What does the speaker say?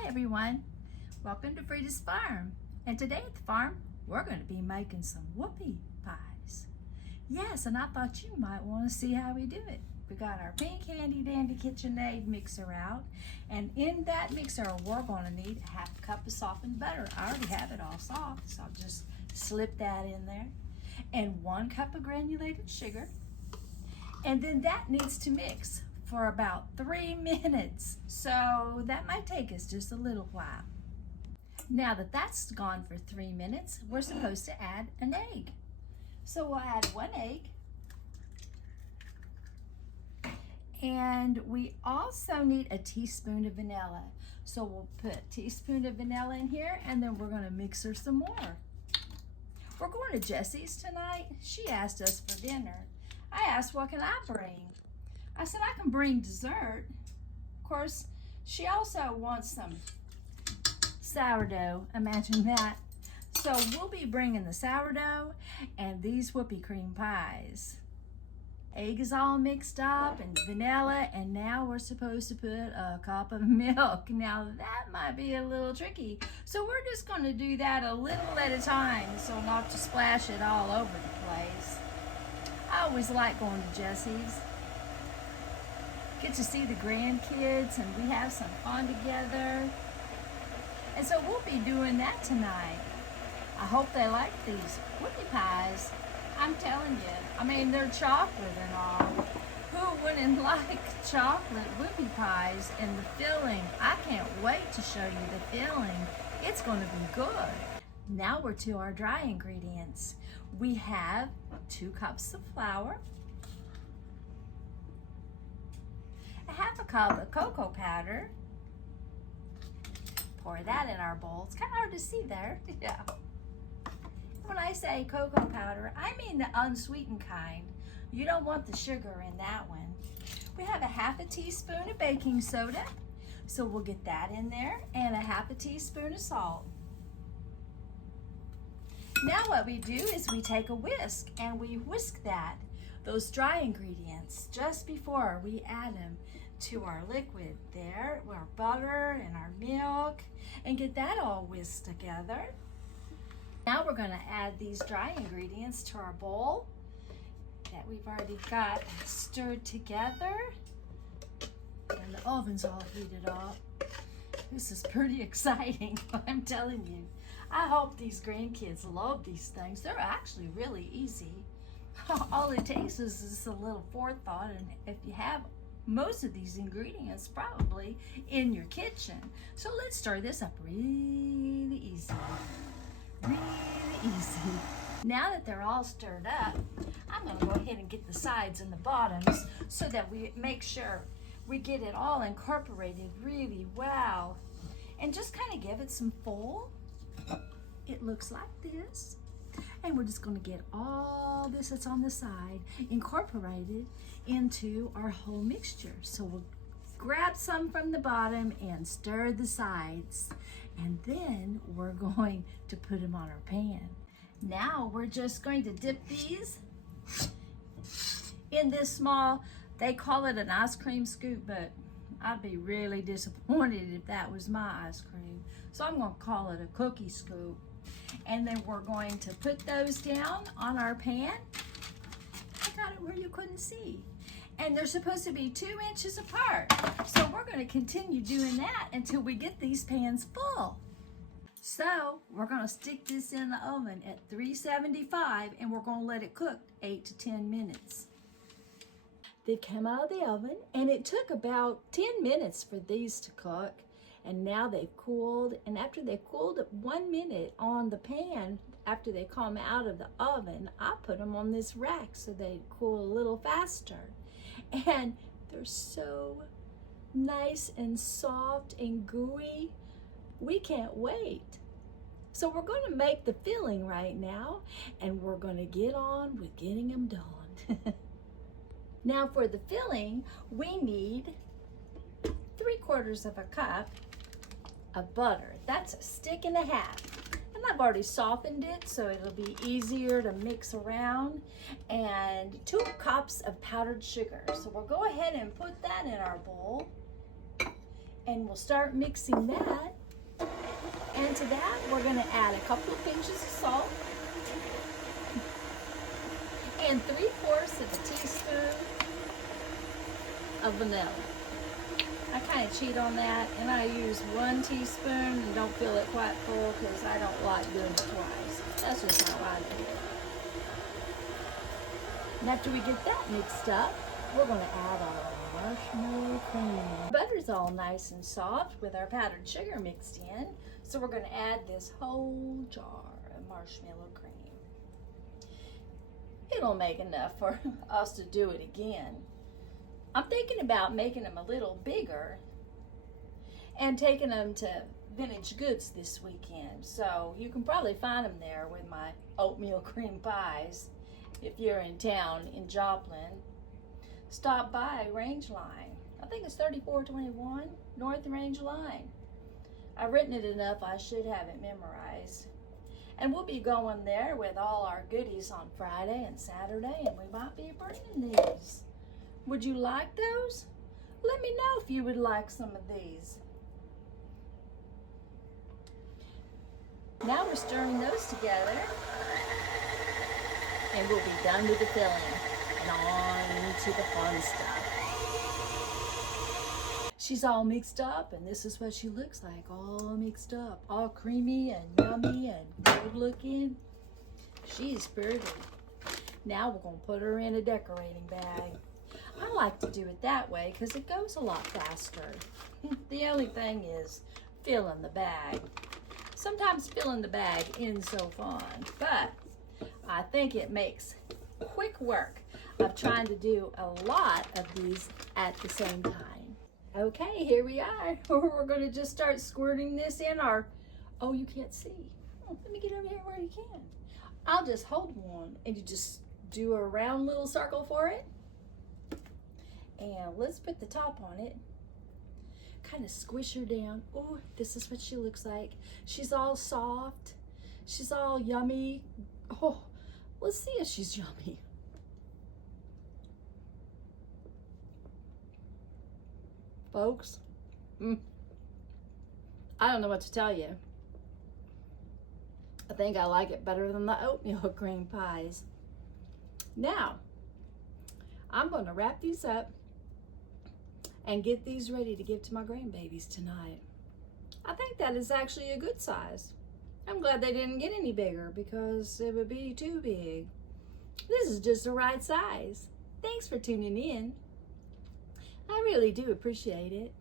Hi everyone, welcome to Frida's Farm. And today at the farm, we're going to be making some whoopie pies. Yes, and I thought you might want to see how we do it. We got our pink handy dandy KitchenAid mixer out, and in that mixer we're going to need a half cup of softened butter. I already have it all soft, so I'll just slip that in there. And 1 cup of granulated sugar. And then that needs to mix for about 3 minutes. So that might take us just a little while. Now that that's gone for 3 minutes, we're supposed to add an egg. So we'll add 1 egg. And we also need a teaspoon of vanilla. So we'll put a teaspoon of vanilla in here, and then we're gonna mix her some more. We're going to Jessi's tonight. She asked us for dinner. I asked, what can I bring? I said, I can bring dessert. Of course, she also wants some sourdough. Imagine that. So we'll be bringing the sourdough and these whoopie cream pies. Egg is all mixed up and vanilla, and now we're supposed to put a cup of milk. Now that might be a little tricky. So we're just going to do that a little at a time so not to splash it all over the place. I always like going to Jessi's. Get to see the grandkids and we have some fun together. And so we'll be doing that tonight. I hope they like these whoopie pies. I'm telling you, I mean, they're chocolate and all. Who wouldn't like chocolate whoopie pies and the filling? I can't wait to show you the filling. It's going to be good. Now we're to our dry ingredients. We have 2 cups of flour, a half a cup of cocoa powder. Pour that in our bowl. It's kind of hard to see there. Yeah. When I say cocoa powder, I mean the unsweetened kind. You don't want the sugar in that one. We have a half a teaspoon of baking soda, so we'll get that in there, and a half a teaspoon of salt. Now what we do is we take a whisk and we whisk those dry ingredients just before we add them to our liquid there, our butter and our milk, and get that all whisked together. Now we're going to add these dry ingredients to our bowl that we've already got stirred together. And the oven's all heated up. This is pretty exciting, I'm telling you. I hope these grandkids love these things. They're actually really easy. All it takes is just a little forethought, and if you have most of these ingredients probably in your kitchen. So let's stir this up really easy. Really easy. Now that they're all stirred up, I'm going to go ahead and get the sides and the bottoms so that we make sure we get it all incorporated really well. And just kind of give it some fold. It looks like this. And we're just going to get all this that's on the side incorporated into our whole mixture. So we'll grab some from the bottom and stir the sides. And then we're going to put them on our pan. Now we're just going to dip these in this small, they call it an ice cream scoop, but I'd be really disappointed if that was my ice cream. So I'm going to call it a cookie scoop. And then we're going to put those down on our pan. I got it where you couldn't see. And they're supposed to be 2 inches apart. So we're going to continue doing that until we get these pans full. So we're going to stick this in the oven at 375 and we're going to let it cook 8 to 10 minutes. They came out of the oven and it took about 10 minutes for these to cook. And now they've cooled, and after they cooled 1 minute on the pan, after they come out of the oven, I put them on this rack so they cool a little faster. And they're so nice and soft and gooey. We can't wait. So we're going to make the filling right now, and we're going to get on with getting them done. Now for the filling, we need 3/4 of a cup of butter. That's a stick and a half. And I've already softened it so it'll be easier to mix around. And 2 cups of powdered sugar. So we'll go ahead and put that in our bowl. And we'll start mixing that. And to that, we're gonna add a couple of pinches of salt and 3/4 of a teaspoon of vanilla. I kind of cheat on that, and I use 1 teaspoon and don't fill it quite full because I don't like doing it twice. That's just how I do it. And after we get that mixed up, we're going to add our marshmallow cream. Butter's all nice and soft with our powdered sugar mixed in, so we're going to add this whole jar of marshmallow cream. It'll make enough for us to do it again. I'm thinking about making them a little bigger and taking them to Vintage Goods this weekend. So you can probably find them there with my oatmeal cream pies. If you're in town in Joplin, stop by Range Line. I think it's 3421 North Range Line. I've written it enough, I should have it memorized. And we'll be going there with all our goodies on Friday and Saturday, and we might be bringing these. Would you like those? Let me know if you would like some of these. Now we're stirring those together, and we'll be done with the filling and on to the fun stuff. She's all mixed up, and this is what she looks like, all mixed up, all creamy and yummy and good looking. She's pretty. Now we're gonna put her in a decorating bag. I like to do it that way because it goes a lot faster. The only thing is filling the bag. Sometimes filling the bag isn't so fun, but I think it makes quick work of trying to do a lot of these at the same time. Okay, here we are. We're going to just start squirting this in our, oh, you can't see. Oh, let me get over here where you can. I'll just hold one and you just do a round little circle for it. And let's put the top on it. Kind of squish her down. Oh, this is what she looks like. She's all soft. She's all yummy. Oh, let's see if she's yummy. Folks, I don't know what to tell you. I think I like it better than the oatmeal cream pies. Now, I'm going to wrap these up and get these ready to give to my grandbabies tonight. I think that is actually a good size. I'm glad they didn't get any bigger because it would be too big. This is just the right size. Thanks for tuning in. I really do appreciate it.